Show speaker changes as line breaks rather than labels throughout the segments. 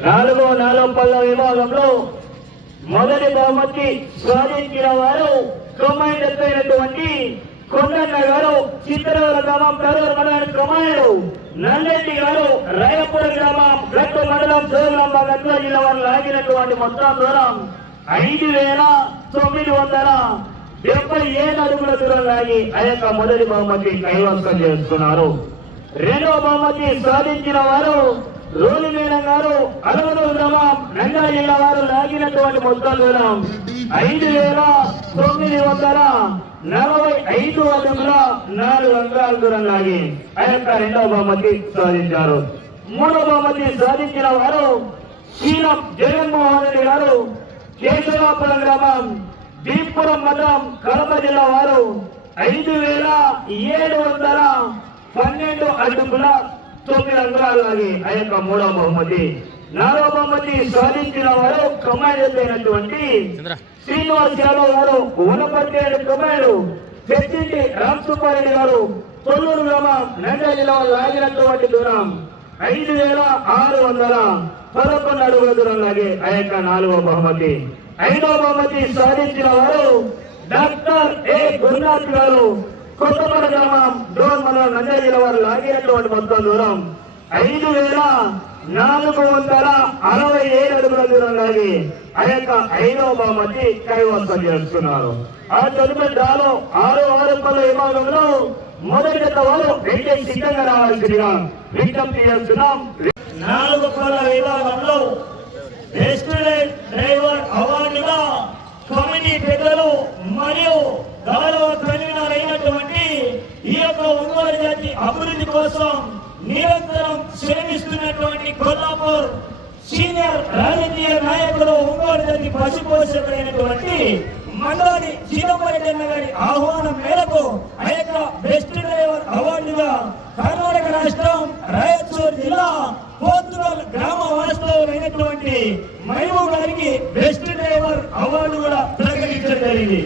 నాలుగో నాలుగు పళ్ళ విభాగంలో మొదటి బహుమతి స్వాధించిన వారు కుమారుడు కొండన్న గారు చిత్రవర గ్రామం కరూరు మండలం కుమారుడు నల్లెడ్డి గారు రాయపూర్ గ్రామం గట్టు మండలం సోలంబ గట్ల జిల్లా వారు లాగినటువంటి మొత్తం దూరం ఐదు వేల తొమ్మిది వందల డెబ్బై ఏడు అడుగుల దూరం లాగి ఆ యొక్క మొదటి బహుమతి కైవసం చేస్తున్నారు రెండవ బహుమతి సాధించిన వారు రోలి మేడం గారు అలవదు గ్రామం నంద్యాల జిల్లా వారు లాగినటువంటి మొత్తం దూరం ఐదు వేల తొమ్మిది వందల నలభై ఐదు అడుగుల నాలుగు అంగాల దూరం లాగి ఆ యొక్క రెండవ బహుమతి సాధించారు. మూడవ బహుమతి సాధించిన వారు శ్రీరం జగన్మోహన్ రెడ్డి గారు కేశవాపురం గ్రామం దీపురం మండలం కడప జిల్లా వారు ఐదు వేల ఏడు వందల పన్నెండు అడుగుల తొమ్మిది అంగుళాలకి ఆ యొక్క మూడవ బహుమతి. నాలుగవ బహుమతి సాధించిన వారు కమాండ్ అయినటువంటి శ్రీనివాస్ యాదవ్ గారు ఊనపట్టేడు కమాండు పెద్దింటి రామ్ సుబ్బారెడ్డి గారు తొల్లూరు గ్రామం నంద్యాల జిల్లా లాగినటువంటి దూరం ఐదు వేల ఆరు వందల పదకొండు అడుగుల దూరం లాగే ఆ యొక్క నాలుగవ బహుమతి. ఐదవ బహుమతి సాధించిన వారు డాక్టర్ ఏ గురునాథ్ గారు కొత్తపల్లి గ్రామం డోన్ మండలం నంద్యాల జిల్లా వారు లాగేటువంటి మొత్తం దూరం. ఐదు వేల నాలుగు వందల అరవై ఏడు అడుగుల దూరం లాగి ఆ యొక్క ఐదవ బహుమతి కైవంతం చేస్తున్నారు. ఆ తదుపరి డ్రాలో ఆరు ఆరు పల్ల విభాగంలో మొదటి జత వారు వెంటనే సిద్ధంగా రావాల్సిందిగా విజ్ఞప్తి చేస్తున్నాం. నాలుగు పల్ల విభాగంలో బెస్ట్ డ్రైవర్ అవార్డుగా కమిటీ పెద్దలు మరియు గౌరవ కన్వీనర్ అయినటువంటి ఈ యొక్క ఒంగోలు జాతి అభివృద్ధి కోసం నిరంతరం శ్రమిస్తున్నటువంటి కొల్లాపూర్ సీనియర్ రాజకీయ నాయకులు ఒంగోలు జరిగి పశుపోషకులైనటువంటి మండలి చిదంబరెడ్డి గారి ఆహ్వానం మేరకు ఆ యొక్క బెస్ట్ డ్రైవర్ అవార్డుగా కర్ణాటక రాష్ట్రం రాయచూరు జిల్లా పోతుగల్ గ్రామ వాస్తవులైనటువంటి మహబూబ్ గారికి బెస్ట్ డ్రైవర్ అవార్డు కూడా ప్రకటించడం జరిగింది.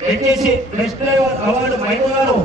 దయచేసి బెస్ట్ డ్రైవర్ అవార్డు మహబూబ్ గారు